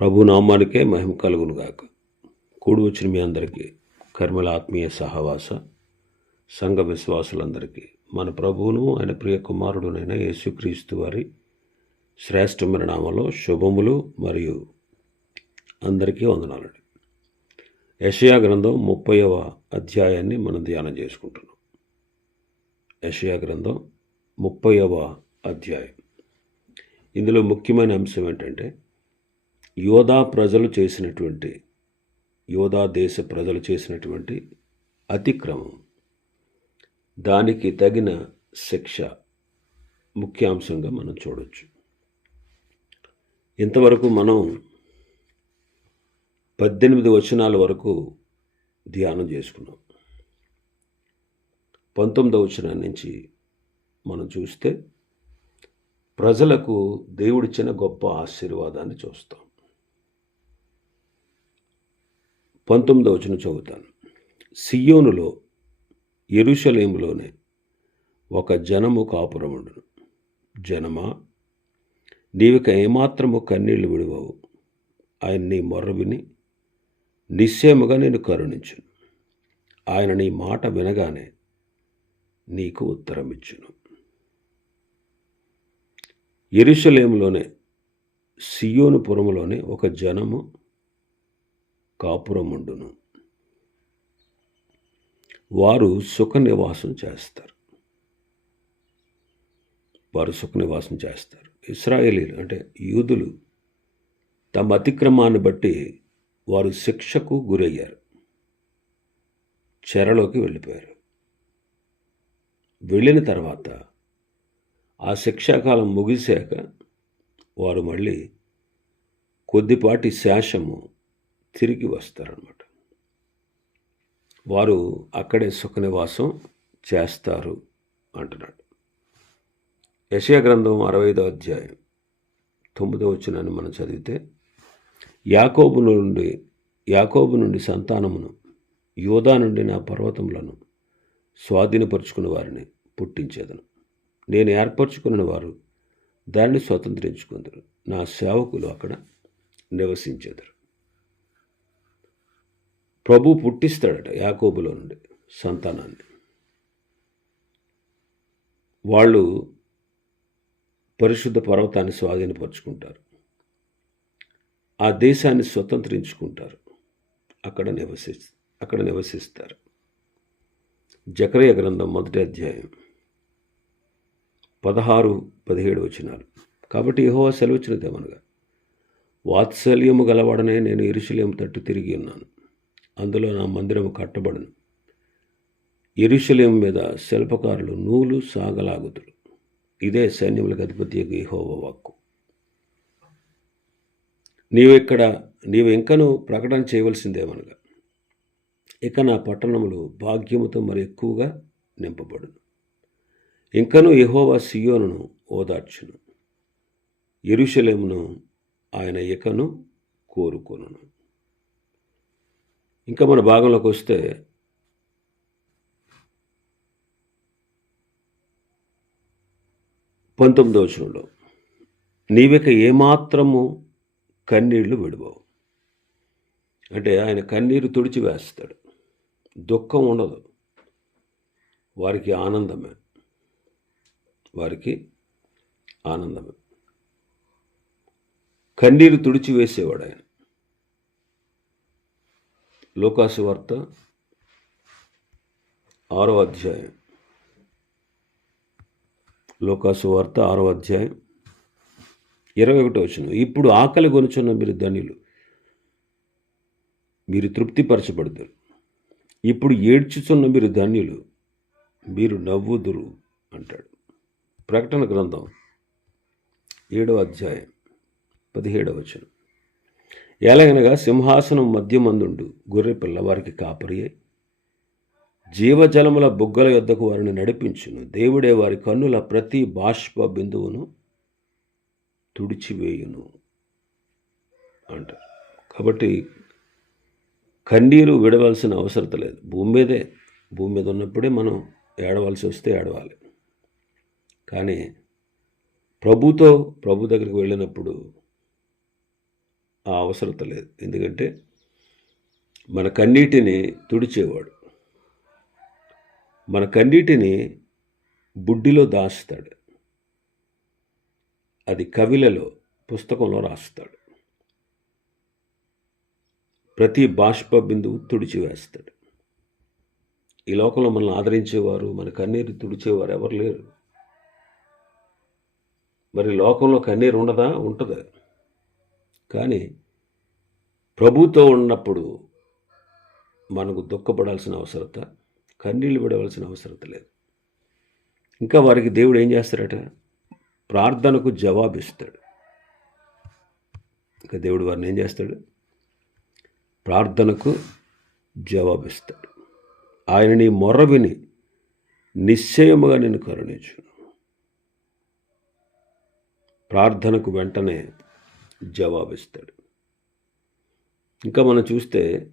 ప్రభు నామానికే మహిమ కలుగునుగాక. కూడు కూడి వచ్చిన మీ అందరికీ కర్మల ఆత్మీయ సహవాస సంఘ విశ్వాసులందరికీ మన ప్రభువును ఆయన ప్రియ కుమారుడునైన యేసుక్రీస్తు వారి శ్రేష్టమైన నామలో శుభములు మరియు అందరికీ వందనాలండి. యషయా గ్రంథం ముప్పైవ అధ్యాయాన్ని మనం ధ్యానం చేసుకుంటున్నాం. యషయా గ్రంథం ముప్పైవ అధ్యాయం. ఇందులో ముఖ్యమైన అంశం ఏంటంటే యోధా ప్రజలు చేసినటువంటి యోధా దేశ ప్రజలు చేసినటువంటి అతిక్రమం. దానికి తగిన శిక్ష ముఖ్యాంశంగా మనం చూడవచ్చు ఇంతవరకు మనం పద్దెనిమిది వచనాల వరకు ధ్యానం చేసుకున్నాం. పంతొమ్మిదవ వచనం నుంచి మనం చూస్తే ప్రజలకు దేవుడిచ్చిన గొప్ప ఆశీర్వాదాన్ని చూస్తాం. పంతొమ్మిదవ వచ్చిన చదువుతాను. సియోనులో ఎరుషలేములోనే ఒక జనము కాపురముండును. జనమా? నీవిక ఏమాత్రము కన్నీళ్ళు విడివావు? ఆయన నీ మొర్ర విని నిశ్చయముగా నేను కరుణించును. ఆయన నీ మాట వినగానే నీకు ఉత్తరం ఇచ్చును ఎరుషలేములోనే సియోనుపురములోనే ఒక జనము కాపురముండును. వారు సుఖ నివాసం చేస్తారు. వారు సుఖ నివాసం చేస్తారు. ఇస్రాయేలీలు అంటే యూదులు తమ అతిక్రమాన్ని బట్టి వారు శిక్షకు గురయ్యారు. చెరలోకి వెళ్ళిపోయారు. వెళ్ళిన తర్వాత ఆ శిక్షాకాలం ముగిశాక వారు మళ్ళీ కొద్దిపాటి శాషము తిరిగి వస్తారనమాట వారు అక్కడే సుఖనివాసం చేస్తారు అంటున్నాడు. యశయ గ్రంథం అరవైదో అధ్యాయం తొమ్మిదో వచ్చినాన్ని మనం చదివితే యాకోబు నుండి యాకోబు నుండి సంతానమును యోధా నుండి నా పర్వతములను స్వాధీనపరుచుకున్న వారిని పుట్టించేదను. నేను ఏర్పరచుకున్న వారు దాన్ని స్వతంత్రించుకుందరు. నా సేవకులు అక్కడ నివసించేదరు. ప్రభు పుట్టిస్తాడట యాకోబులో నుండి సంతానాన్ని. వాళ్ళు పరిశుద్ధ పర్వతాన్ని స్వాధీనపరుచుకుంటారు. ఆ దేశాన్ని స్వతంత్రించుకుంటారు. అక్కడ నివసి అక్కడ నివసిస్తారు. జకరయ గ్రంథం మొదటి అధ్యాయం పదహారు పదిహేడు వచనాలు. కాబట్టి యహోవా సెలవుచ్చినదేమనగా వాత్సల్యము గలవాడనే నేను ఇరుషులేం తట్టు తిరిగి ఉన్నాను. అందులో నా మందిరము కట్టబడను. ఇరుషులేం మీద శిల్పకారులు నూలు సాగలాగుతులు ఇదే సైన్యములకు అధిపతి యహోవ వాక్కు. నీవు ఇక్కడ నీవు ఇంకను ప్రకటన చేయవలసిందేమనగా ఇక నా పట్టణములు భాగ్యముతో మరి ఎక్కువగా నింపబడును. ఇంకను యహోవా సియోను ఓదార్చును. ఎరుషలేమును ఆయన ఇకను కోరుకొనును. ఇంకా మన భాగంలోకి వస్తే పంతొమ్మిదవ వచనంలో నీవిక ఏమాత్రము కన్నీళ్ళు విడవవు. అంటే ఆయన కన్నీరు తుడిచివేస్తాడు దుఃఖం ఉండదు. వారికి ఆనందమే. వారికి ఆనందమే. కన్నీరు తుడిచివేసేవాడు ఆయన. లోకాసు వార్త ఆరో అధ్యాయం. లోకాసు వార్త ఆరో అధ్యాయం ఇరవై ఒకటో వచ్చిన ఇప్పుడు ఆకలి కొనుచున్న మీరు ధనిలు మీరు తృప్తిపరచబడతారు ఇప్పుడు ఏడ్చుచున్న మీరు ధన్యులు మీరు నవ్వుదురు అంటాడు. ప్రకటన గ్రంథం ఏడవ అధ్యాయం పదిహేడవ వచనం. ఎలాగనగా సింహాసనం మధ్యమందుండు. గొర్రె పిల్ల వారికి కాపరి జీవజలముల బుగ్గల యొద్దకు వారిని నడిపించును. దేవుడే వారి కన్నుల ప్రతి బాష్ప బిందువును తుడిచివేయును అంటారు. కాబట్టి కన్నీరు విడవలసిన అవసరం లేదు. భూమి మీదే. భూమి మీద ఉన్నప్పుడే మనం ఏడవలసి వస్తే ఏడవాలి. కానీ ప్రభుతో ప్రభు దగ్గరికి వెళ్ళినప్పుడు ఆ అవసరత లేదు ఎందుకంటే మన కన్నీటిని తుడిచేవాడు. మన కన్నీటిని బుడ్డిలో దాస్తాడు. అది కవిలలో పుస్తకంలో రాస్తాడు. ప్రతి బాష్ప బిందువు తుడిచివేస్తాడు ఈ లోకంలో మనల్ని ఆదరించేవారు మన కన్నీరు తుడిచేవారు ఎవరు లేరు. మరి లోకంలో కన్నీరు ఉండదా ఉంటుంది? కానీ ప్రభుతో ఉన్నప్పుడు మనకు దుఃఖపడాల్సిన అవసరత కన్నీళ్ళు పడవలసిన అవసరత లేదు. ఇంకా వారికి దేవుడు ఏం చేస్తాడట? ప్రార్థనకు జవాబిస్తాడు. ఇంకా దేవుడు వారిని ఏం చేస్తాడు? ప్రార్థనకు జవాబిస్తాడు. ఆయన నీ మొర్ర విని నిశ్చయముగా నేను కరుణించు ప్రార్థనకు వెంటనే జవాబిస్తాడు. ఇంకా మనం చూస్తే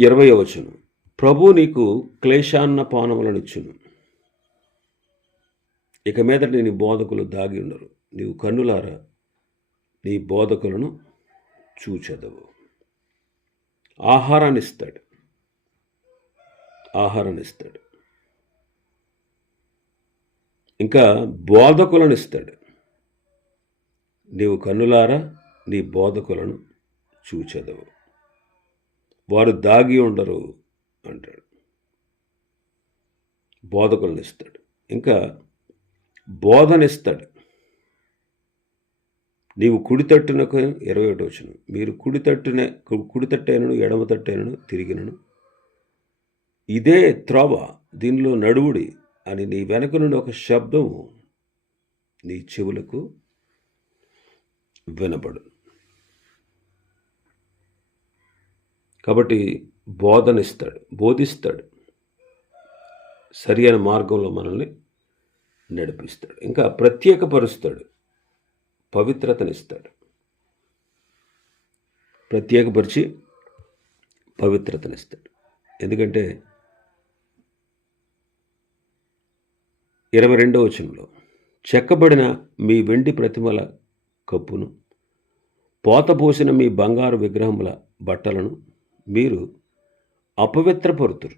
ఇరవై వచనం. ప్రభు నీకు క్లేశాన్న పానములనిచ్చును ఇక మీద నీ బోధకులు దాగి ఉండరు. నీవు కన్నులారా నీ బోధకులను చూచెదవు. ఆహారాన్ని ఇస్తాడు. ఆహారాన్ని ఇస్తాడు. ఇంకా బోధకులను ఇస్తాడు నీవు కన్నులారా నీ బోధకులను చూచెదవు. వారు దాగి ఉండరు అంటాడు. బోధకులను ఇస్తాడు ఇంకా బోధనిస్తాడు. నీవు కుడి తట్టునకు ఇరవై ఒకటి వచ్చిన మీరు కుడి తట్టున కుడి తట్టైనను ఎడమ తట్టైనను తిరిగినను. ఇదే త్రోవ దీనిలో నడువుడి అని నీ వెనుక నుండి ఒక శబ్దము నీ చెవులకు వినపడు కాబట్టి బోధనిస్తాడు బోధిస్తాడు. సరి అయిన మార్గంలో మనల్ని నడిపిస్తాడు. ఇంకా ప్రత్యేకపరుస్తాడు. పవిత్రతనిస్తాడు. ప్రత్యేకపరిచి పవిత్రతనిస్తాడు. ఎందుకంటే ఇరవై రెండవ వచనంలో చెక్కబడిన మీ వెండి ప్రతిమల కప్పును పోతపోసిన మీ బంగారు విగ్రహముల బట్టలను మీరు అపవిత్రపరుతురు.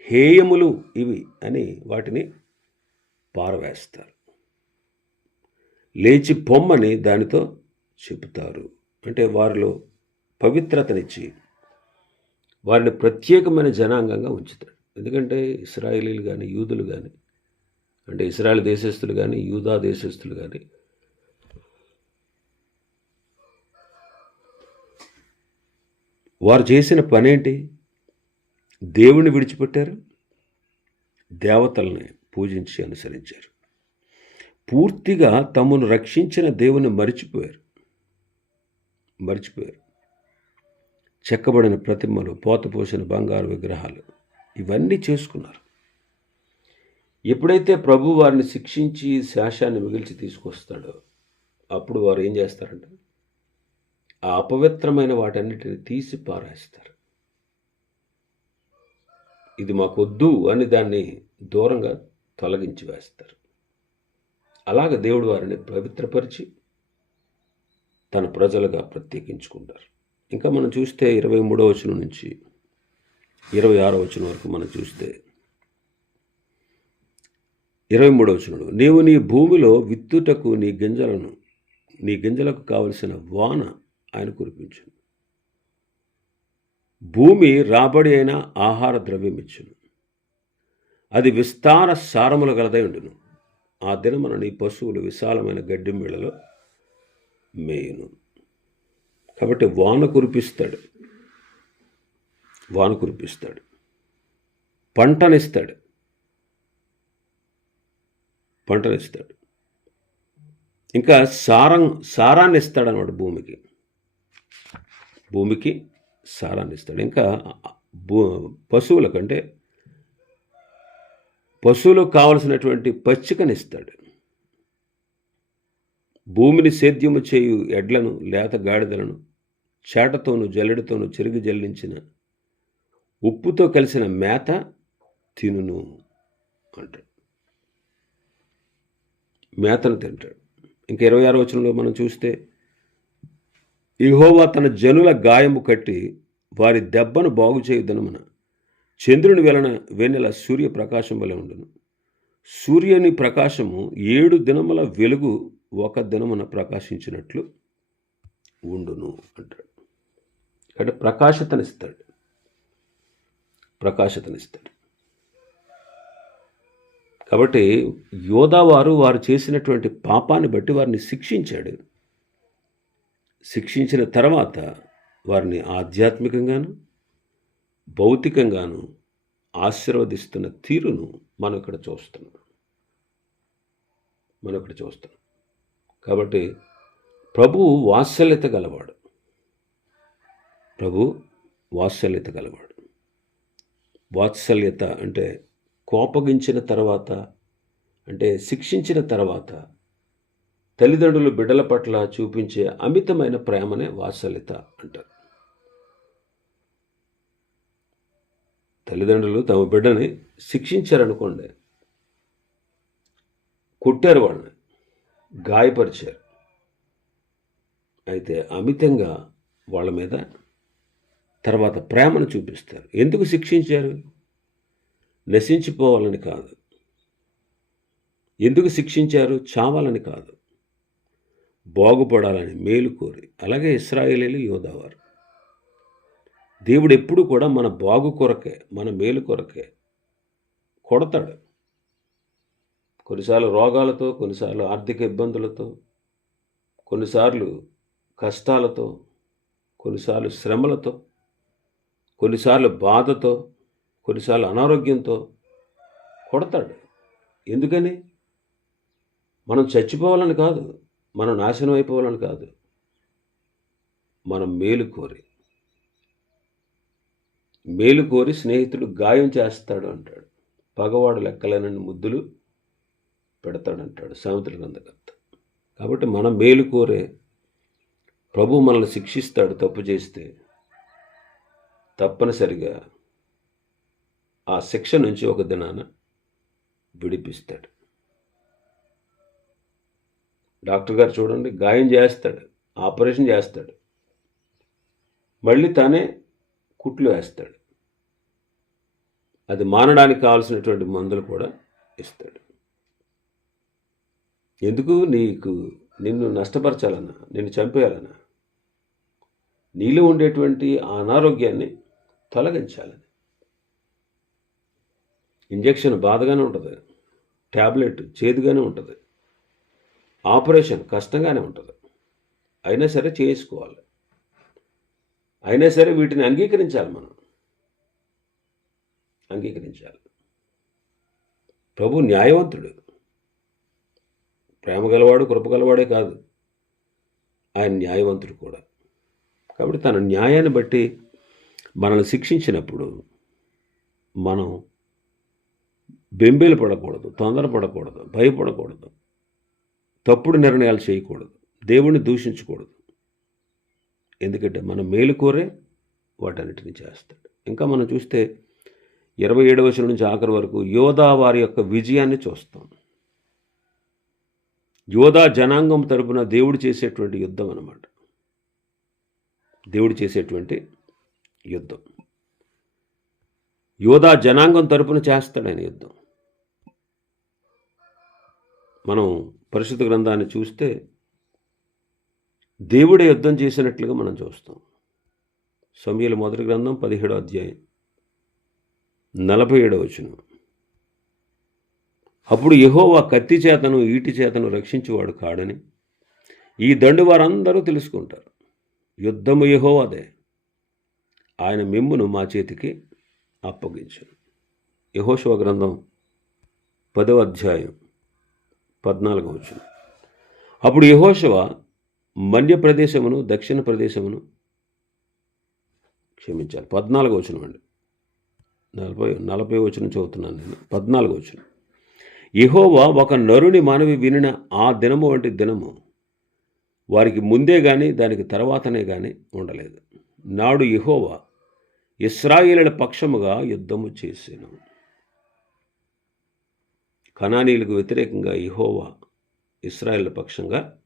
హేయములు ఇవి అని వాటిని పారవేస్తారు. లేచి పొమ్మని దానితో చెబుతారు. అంటే వారిలో పవిత్రతనిచ్చి వారిని ప్రత్యేకమైన జనాంగంగా ఉంచుతాడు ఎందుకంటే ఇస్రాయిలీలు కానీ యూదులు కానీ అంటే ఇస్రాయల్ దేశస్తులు కానీ యూదా దేశస్తులు కానీ వారు చేసిన పనేంటి? దేవుని విడిచిపెట్టారు దేవతల్ని పూజించి అనుసరించారు. పూర్తిగా తమను రక్షించిన దేవుని మరిచిపోయారు. మరిచిపోయారు. చెక్కబడిన ప్రతిమలు పోతపోసిన బంగారు విగ్రహాలు ఇవన్నీ చేసుకున్నారు. ఎప్పుడైతే ప్రభు వారిని శిక్షించి శాశాన్ని మిగిల్చి తీసుకొస్తాడో అప్పుడు వారు ఏం చేస్తారంటే ఆ అపవిత్రమైన వాటన్నిటిని తీసి పారేస్తారు. ఇది మాకొద్దు అని దాన్ని దూరంగా తొలగించి వేస్తారు. అలాగ దేవుడు వారిని పవిత్రపరిచి తన ప్రజలుగా ప్రత్యేకించుకుంటారు. ఇంకా మనం చూస్తే ఇరవై మూడో వచనం నుంచి ఇరవై ఆరో వచనం వరకు మనం చూస్తే ఇరవై మూడవ వచనంలో నీవు నీ భూమిలో విత్తుటకు నీ గింజలను నీ గింజలకు కావలసిన వాన ఆయన కురిపించును. భూమి రాబడి అయిన ఆహార ద్రవ్యం ఇచ్చును. అది విస్తార సారములు గలదై ఉండును. ఆ దినమున నీ పశువులు విశాలమైన గడ్డి మేళలో మేయును. కాబట్టి వాన కురిపిస్తాడు. వాన కురిపిస్తాడు. పంటనిస్తాడు. పంటనిస్తాడు ఇంకా సారం సారాన్ని ఇస్తాడు అన్నమాట భూమికి. భూమికి సారాన్ని ఇస్తాడు ఇంకా భూ పశువులకంటే పశువులకు కావలసినటువంటి పచ్చికనిస్తాడు. భూమిని సేద్యము చేయు ఎడ్లను లేత గాడిదలను చేటతోనూ జల్లెడతోనూ చెరిగి జల్లించిన ఉప్పుతో కలిసిన మేత తినును అంటాడు. మేతను తింటాడు. ఇంకా ఇరవై ఆరో వచనంలో మనం చూస్తే ఇహోవా తన జనుల గాయము కట్టి వారి దెబ్బను బాగు చేయుదనమున చంద్రుని వెలన వెన్నెల సూర్య ప్రకాశం వలె ఉండును. సూర్యుని ప్రకాశము ఏడు దినముల వెలుగు ఒక దినమున ప్రకాశించినట్లు ఉండును అంటాడు. అంటే ప్రకాశతనిస్తాడు. ప్రకాశతనిస్తాడు. కాబట్టి యోధావారు వారు వారు చేసినటువంటి పాపాన్ని బట్టి వారిని శిక్షించాడు. శిక్షించిన తర్వాత వారిని ఆధ్యాత్మికంగాను భౌతికంగాను ఆశీర్వదిస్తున్న తీరును మనం ఇక్కడ చూస్తున్నాం. మనం ఇక్కడ చూస్తున్నాం. కాబట్టి ప్రభు వాత్సల్యత గలవాడు. ప్రభు వాత్సల్యత గలవాడు. వాత్సల్యత అంటే కోపగించిన తర్వాత అంటే శిక్షించిన తర్వాత తల్లిదండ్రులు బిడ్డల పట్ల చూపించే అమితమైన ప్రేమనే వాత్సల్యత అంటారు. తల్లిదండ్రులు తమ బిడ్డని శిక్షించారనుకోండి కొట్టారు వాళ్ళని గాయపరిచారు. అయితే అమితంగా వాళ్ళ మీద తర్వాత ప్రేమను చూపిస్తారు. ఎందుకు శిక్షించారు? నశించిపోవాలని కాదు. ఎందుకు శిక్షించారు? చావాలని కాదు. బాగుపడాలని మేలు కోరి. అలాగే ఇస్రాయేలీలు యోధావారు దేవుడు ఎప్పుడు కూడా మన బాగు కొరకే మన మేలు కొరకే కొడతాడు. కొన్నిసార్లు రోగాలతో కొన్నిసార్లు ఆర్థిక ఇబ్బందులతో కొన్నిసార్లు కష్టాలతో కొన్నిసార్లు శ్రమలతో కొన్నిసార్లు బాధతో కొన్నిసార్లు అనారోగ్యంతో కొడతాడు. ఎందుకని? మనం చచ్చిపోవాలని కాదు మనం నాశనం అయిపోవాలని కాదు. మనం మేలు కోరి మేలు కోరి స్నేహితుడు గాయం చేస్తాడు అంటాడు. పగవాడు లెక్కలేనని ముద్దులు పెడతాడంటాడు సామెతల గ్రంథకర్త. కాబట్టి మనం మేలు కోరే ప్రభు మనల్ని శిక్షిస్తాడు తప్పు చేస్తే తప్పనిసరిగా ఆ శిక్ష నుంచి ఒక దినాన విడిపిస్తాడు. డాక్టర్ గారు చూడండి గాయం చేస్తాడు ఆపరేషన్ చేస్తాడు. మళ్ళీ తానే కుట్లు వేస్తాడు. అది మానడానికి కావాల్సినటువంటి మందులు కూడా ఇస్తాడు. ఎందుకు? నీకు నిన్ను నష్టపరచాలన్నా నిన్ను చంపేయాలన్నా నీలో ఉండేటువంటి అనారోగ్యాన్ని తొలగించాలని ఇంజెక్షన్ బాధగానే ఉంటుంది. ట్యాబ్లెట్ చేదుగానే ఉంటుంది. ఆపరేషన్ కష్టంగానే ఉంటుంది. అయినా సరే చేసుకోవాలి. అయినా సరే వీటిని అంగీకరించాలి మనం. అంగీకరించాలి. ప్రభు న్యాయవంతుడు. ప్రేమ గలవాడు కృప గలవాడే కాదు. ఆయన న్యాయవంతుడు కూడా. కాబట్టి తన న్యాయాన్ని బట్టి మనల్ని శిక్షించినప్పుడు మనం బెంబేలు పడకూడదు తొందరపడకూడదు భయపడకూడదు. తప్పుడు నిర్ణయాలు చేయకూడదు దేవుణ్ణి దూషించకూడదు. ఎందుకంటే మనం మేలు కోరే వాటన్నిటిని చేస్తాడు. ఇంకా మనం చూస్తే ఇరవై ఏడవ వచనం నుంచి ఆఖరి వరకు యోధా వారి యొక్క విజయాన్ని చూస్తాం. యోధా జనాంగం తరపున దేవుడు చేసేటువంటి యుద్ధం అన్నమాట. దేవుడు చేసేటువంటి యుద్ధం. యోధా జనాంగం తరపున చేస్తాడు ఆయన యుద్ధం. మనం పరిశుద్ధ గ్రంథాన్ని చూస్తే దేవుడే యుద్ధం చేసినట్లుగా మనం చూస్తాం. సమయల మొదటి గ్రంథం పదిహేడో అధ్యాయం నలభై ఏడవ వచనం. అప్పుడు యహోవా కత్తి చేతను ఈటి చేతను రక్షించేవాడు కాడని ఈ దండు వారందరూ తెలుసుకుంటారు. యుద్ధము యెహోవాదే. ఆయన మిమ్మును మా చేతికి అప్పగించాడు. యహోశివ గ్రంథం పదవ అధ్యాయం పద్నాలుగు వచ్చిన అప్పుడు యహోశవ మన్య ప్రదేశమును దక్షిణ ప్రదేశమును క్షమించాలి. పద్నాలుగు వచ్చిన అండి. నలభై నలభై వచనం చదువుతున్నాను నేను. పద్నాలుగు వచ్చిన యెహోవా ఒక నరుని మానవి వినిన ఆ దినము వంటి దినము వారికి ముందే కానీ దానికి తర్వాతనే కానీ ఉండలేదు. నాడు యెహోవా ఇస్రాయేలుల పక్షముగా యుద్ధము చేసాను. కణానీలకు వ్యతిరేకంగా ఇహోవా ఇస్రాయల్ పక్షంగా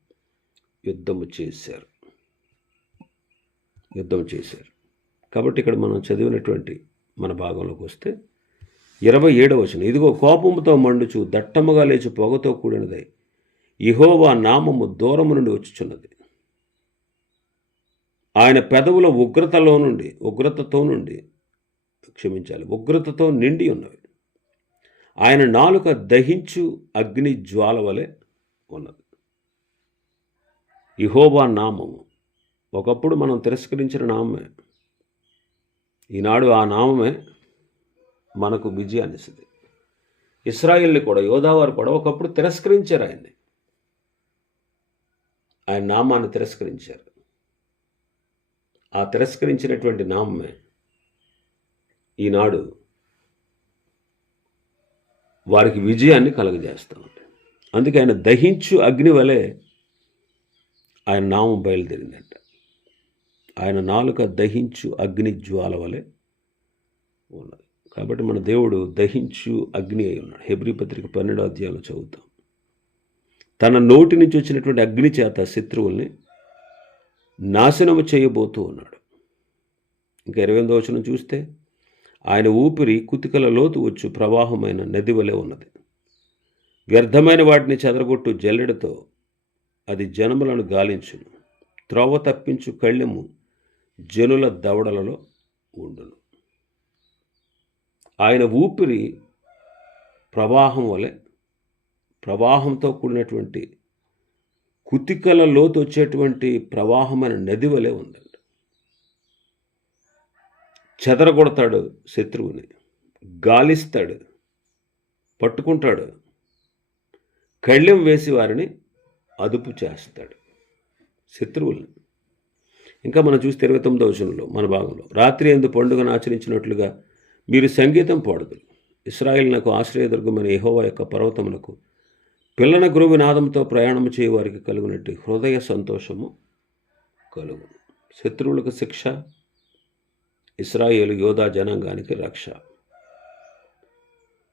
యుద్ధము చేశారు. యుద్ధం చేశారు. కాబట్టి ఇక్కడ మనం చదివినటువంటి మన భాగంలోకి వస్తే ఇరవై ఏడవ వచనం. ఇదిగో కోపముతో మండుచు దట్టముగా లేచి పొగతో కూడినదై ఇహోవా నామము దూరము నుండి వచ్చుచున్నది. ఆయన పెదవుల ఉగ్రతలో నుండి ఉగ్రతతో నుండి క్షమించాలి ఉగ్రతతో నిండి ఉన్నవి. ఆయన నాలుక దహించు అగ్ని జ్వాల వలె ఉన్నది. ఇహోబా నామము. ఒకప్పుడు మనం తిరస్కరించిన నామమే ఈనాడు ఆ నామమే మనకు విజయాన్ని ఇస్తుంది ఇస్రాయిల్ని కూడా యోధావారు కూడా ఒకప్పుడు తిరస్కరించారు ఆయన్ని. ఆయన నామాన్ని తిరస్కరించారు. ఆ తిరస్కరించినటువంటి నామమే ఈనాడు వారికి విజయాన్ని కలగజేస్తూ ఉంది అందుకే ఆయన దహించు అగ్ని వలె ఆయన నామం బయలుదేరిందంట. ఆయన నాలుక దహించు అగ్ని జ్వాల వలె ఉన్నది. కాబట్టి మన దేవుడు దహించు అగ్ని అయి ఉన్నాడు. హెబ్రి పత్రిక పన్నెండో అధ్యాయంలో చదువుతాం. తన నోటి నుంచి వచ్చినటువంటి అగ్ని చేత శత్రువుల్ని నాశనము చేయబోతూ ఉన్నాడు. ఇంకా ఇరవై ఎనిమిదో వచనం చూస్తే ఆయన ఊపిరి కుతికల లోతు వచ్చు ప్రవాహమైన నది వలె ఉన్నది. వ్యర్థమైన వాటిని చెదరగొట్టు జల్లెడతో అది జనములను గాలించును. త్రోవ తప్పించు కళ్ళెము జనుల దవడలలో ఉండును. ఆయన ఊపిరి ప్రవాహం వలె ప్రవాహంతో కూడినటువంటి కుతికల లోతు వచ్చేటువంటి ప్రవాహమైన నది వలె ఉంది. చెదరగొడతాడు శత్రువుని గాలిస్తాడు పట్టుకుంటాడు. కళ్ళెం వేసి వారిని అదుపు చేస్తాడు శత్రువుల్ని. ఇంకా మనం చూస్తే ఇరవై తొమ్మిదో వచనంలో మన భాగంలో రాత్రి ఎందు పండుగను ఆచరించినట్లుగా మీరు సంగీతం పాడదు ఇస్రాయిల్ నాకు ఆశ్రయదుర్గమైన యెహోవా యొక్క పర్వతములకు పిల్లన గురువు నాదంతో ప్రయాణం చేయవారికి కలుగునట్టు హృదయ సంతోషము కలుగు శత్రువులకు శిక్ష ఇస్రాయేలు యోధా జనాంగానికి రక్ష.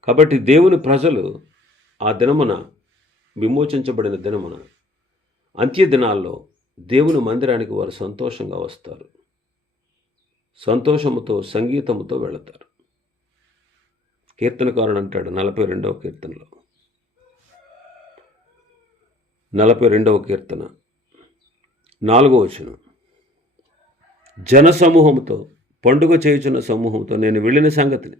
కాబట్టి దేవుని ప్రజలు ఆ దినమున విమోచించబడిన దినమున అంత్య దినాల్లో దేవుని మందిరానికి వారు సంతోషంగా వస్తారు. సంతోషముతో సంగీతముతో వెళతారు. కీర్తనకారుడు అంటాడు నలభై రెండవ కీర్తనలో. నలభై రెండవ కీర్తన నాలుగో వచనం. జనసమూహంతో పండుగ చేయుచున్న సమూహంతో నేను వెళ్ళిన సంగతిని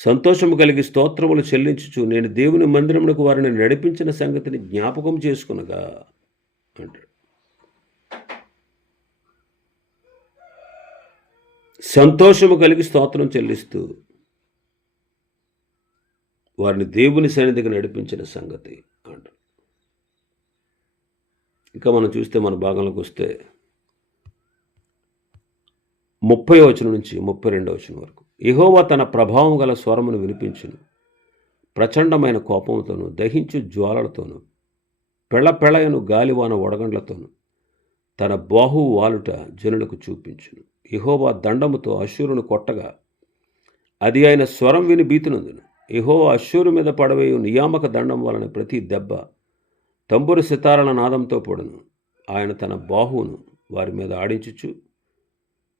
సంతోషము కలిగి స్తోత్రములు చెల్లించుచు నేను దేవుని మందిరమునకు వారిని నడిపించిన సంగతిని జ్ఞాపకం చేసుకునగా అంటాడు. సంతోషము కలిగి స్తోత్రం చెల్లిస్తూ వారిని దేవుని సన్నిధికి నడిపించిన సంగతి అంటారు ఇంకా మనం చూస్తే మన భాగంలోకి వస్తే ముప్పై వచనం నుంచి ముప్పై రెండవ వచనం వరకు. ఇహోవా తన ప్రభావం గల స్వరమును వినిపించును. ప్రచండమైన కోపంతోను దహించు జ్వాలలతోను పెళ్ళపెళ్ళయను గాలివాన వడగండ్లతోను తన బాహు వాలుట జనులకు చూపించును. ఇహోవా దండముతో అశూరును కొట్టగా అది ఆయన స్వరం విని బీతునందును. ఇహోవా అశూరు మీద పడవేయు నియామక దండం వలన ప్రతి దెబ్బ తంబురు సితారల నాదంతో పడును. ఆయన తన బాహువును వారి మీద ఆడించుచు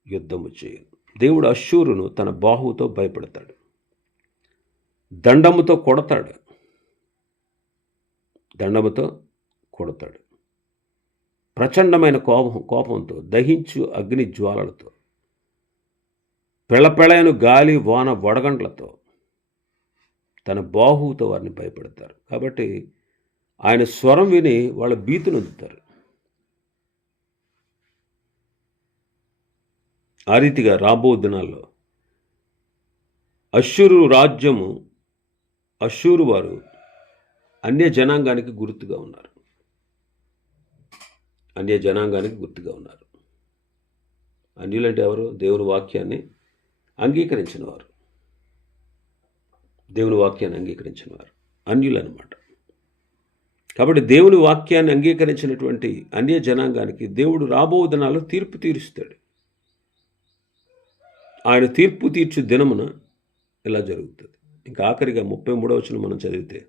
యుద్ధము చేయను. దేవుడు అశ్షూరును తన బాహువుతో భయపెడతాడు. దండముతో కొడతాడు. దండముతో కొడతాడు. ప్రచండమైన కోపం కోపంతో దహించు అగ్ని జ్వాలలతో పెళ్ళపెళ్ళైన గాలి వాన వడగండ్లతో తన బాహువుతో వారిని భయపెడతారు. కాబట్టి ఆయన స్వరం విని వాళ్ళ భీతి ఆ రీతిగా రాబో దినాల్లో అశ్షూరు రాజ్యము అశ్షూరు వారు అన్య జనాంగానికి గుర్తుగా ఉన్నారు. అన్య జనాంగానికి గుర్తుగా ఉన్నారు. అన్యులంటే ఎవరు? దేవుని వాక్యాన్ని అంగీకరించిన వారు దేవుని వాక్యాన్ని అంగీకరించిన వారు అన్యులు అనమాట కాబట్టి దేవుని వాక్యాన్ని అంగీకరించినటువంటి అన్య జనాంగానికి దేవుడు రాబో దినాల్లో తీర్పు తీరుస్తాడు. ఆయన తీర్పు తీర్చు దినమున ఇలా జరుగుతుంది. ఇంకా ఆఖరిగా ముప్పై మూడవ మనం చదివితే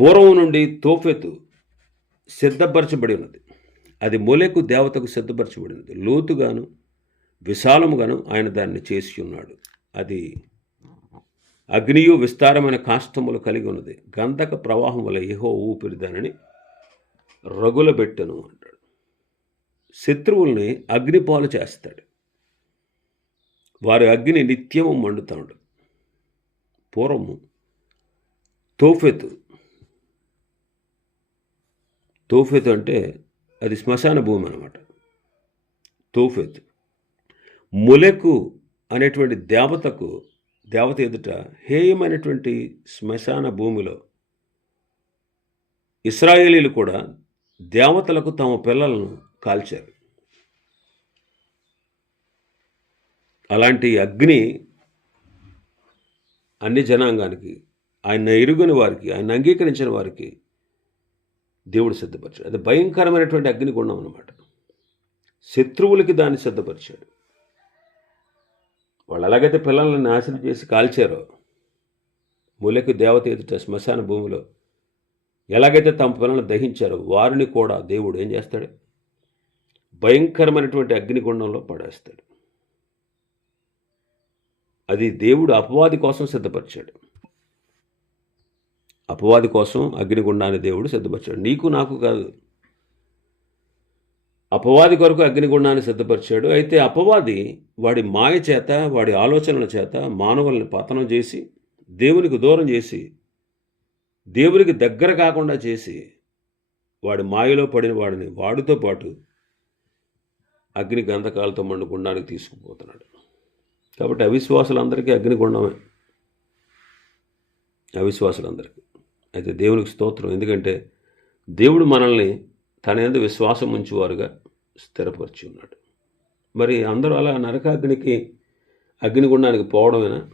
పూర్వం నుండి తోఫెతు సిద్ధపరచబడి ఉన్నది. అది మొలెకు దేవతకు సిద్ధపరచబడినది లోతుగాను విశాలముగాను ఆయన దాన్ని చేసి ఉన్నాడు. అది అగ్నియు విస్తారమైన కాష్టములు కలిగి ఉన్నది. గంధక ప్రవాహం వల్ల ఏహో ఊపిరి దానిని రగులబెట్టెను అంటాడు. శత్రువుల్ని అగ్నిపాలు చేస్తాడు. వారి అగ్ని నిత్యము మండుతాడు పూర్వము. తోఫెత్. తోఫెత్ అంటే అది శ్మశాన భూమి అనమాట తోఫెత్. ములెకు అనేటువంటి దేవతకు దేవత ఎదుట హేయమైనటువంటి శ్మశాన భూమిలో ఇస్రాయేలీలు కూడా దేవతలకు తమ పిల్లలను కాల్చారు. అలాంటి అగ్ని అన్ని జనాంగానికి ఆయన ఎరుగుని వారికి ఆయన అంగీకరించిన వారికి దేవుడు సిద్ధపరిచాడు. అది భయంకరమైనటువంటి అగ్నిగుండం అన్నమాట. శత్రువులకి దాన్ని సిద్ధపరిచాడు. వాళ్ళు ఎలాగైతే పిల్లల్ని నాశనం చేసి కాల్చారో మూలకి దేవత ఎదుట శ్మశాన భూమిలో ఎలాగైతే తమ పిల్లలను దహించారో వారిని కూడా దేవుడు ఏం చేస్తాడు? భయంకరమైనటువంటి అగ్నిగుండంలో పడేస్తాడు. అది దేవుడు అపవాది కోసం సిద్ధపరిచాడు. అపవాది కోసం అగ్నిగుండాన్ని దేవుడు సిద్ధపరిచాడు. నీకు నాకు కాదు. అపవాది కొరకు అగ్నిగుండాన్ని సిద్ధపరిచాడు. అయితే అపవాది వాడి మాయ చేత వాడి ఆలోచనల చేత మానవుల్ని పతనం చేసి దేవునికి దూరం చేసి దేవునికి దగ్గర కాకుండా చేసి వాడి మాయలో పడిన వాడిని వాడితో పాటు అగ్ని గంధకాలతో మండుకుండానికి తీసుకుపోతున్నాడు. కాబట్టి అవిశ్వాసులందరికీ అగ్నిగుండమే. అవిశ్వాసులందరికీ. అయితే దేవునికి స్తోత్రం. ఎందుకంటే దేవుడు మనల్ని తన ఎందు విశ్వాసం ఉంచువారుగా స్థిరపరిచి ఉన్నాడు. మరి అందరూ అలా నరకాగ్నికి అగ్నిగుండానికి పోవడమేనా?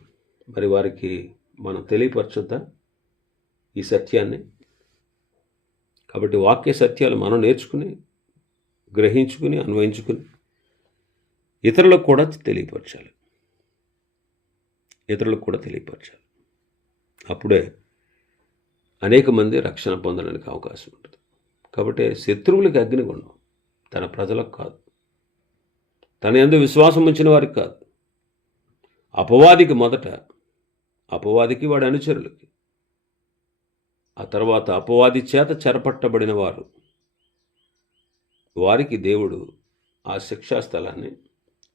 మరి వారికి మనం తెలియపరచొద్దా ఈ సత్యాన్ని? కాబట్టి వాక్య సత్యాలు మనం నేర్చుకుని గ్రహించుకుని అన్వయించుకుని ఇతరులకు కూడా తెలియపరచాలి. ఇతరులకు కూడా తెలియపరచాలి. అప్పుడే అనేక మంది రక్షణ పొందడానికి అవకాశం ఉంటుంది. కాబట్టి శత్రువులకి అగ్నిగుండం తన ప్రజలకు కాదు. తన ఎందు విశ్వాసం ఉంచిన వారికి కాదు. అపవాదికి మొదట అపవాదికి వాడి అనుచరులకి. ఆ తర్వాత అపవాది చేత చెరపట్టబడిన వారు వారికి దేవుడు ఆ శిక్షా స్థలాన్ని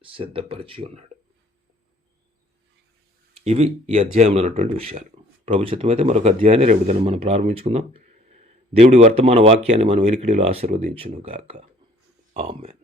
సిద్ధపరిచి ఉన్నాడు. ఇవి ఈ అధ్యాయంలో ఉన్నటువంటి విషయాలు. ప్రభుత్వం అయితే మరొక అధ్యాయాన్ని రేపు దినం మనం ప్రారంభించుకుందాం. దేవుడి వర్తమాన వాక్యాన్ని మనం వెనుకడిలో ఆశీర్వదించును గాక ఆమెన్.